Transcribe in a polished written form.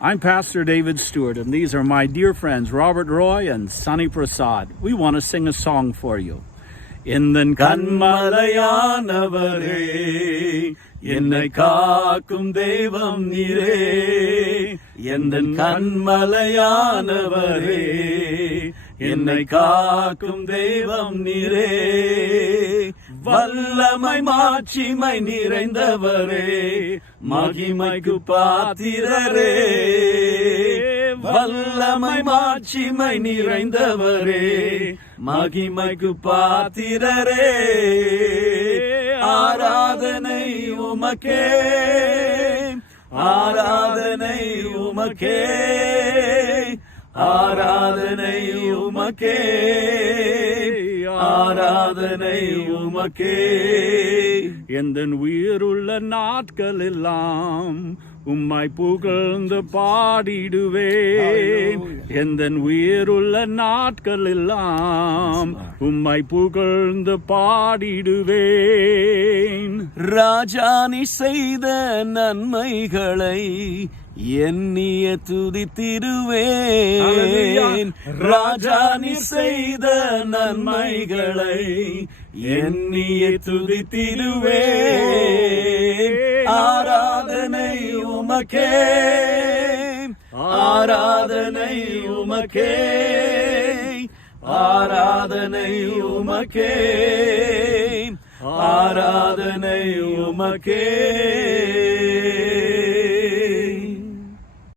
I'm Pastor David Stewart, and these are my dear friends Robert Roy and Sunny Prasad. We want to sing a song for you. எந்தன் கண்மலையானவரே, என்னை காக்கும் தெய்வம் நீரே. எந்தன் கண்மலையானவரே, என்னை காக்கும் தெய்வம் நீரே. வல்லமை மாட்சிமை நிறைந்தவரே, மகிமைக்கு பாத்திரரே. வல்லமை மாட்சிமை நிறைந்தவரே, மகிமைக்கு பாத்திரரே. ஆராதனை உமக்கே, ஆராதனை உமக்கே, ஆராதனை உமக்கே, ஆராதனை உமக்கே. எந்தன் உயிருள்ள நாட்கள் எல்லாம் உம்மை புகழ்ந்து பாடிடுவேன். எந்தன் உயிருள்ள நாட்கள் எல்லாம் உம்மை புகழ்ந்து பாடிடுவேன். ராஜா நீ செய்த நன்மைகளை எண்ணிய துதித்திடுவேன். ராஜா நீ செய்த நன்மைகளை எண்ணிய துதித்திடுவேன். ஆராதனை உமக்கே, ஆராதனை உமக்கே, ஆராதனை உமக்கே, ஆராதனை உமக்கே.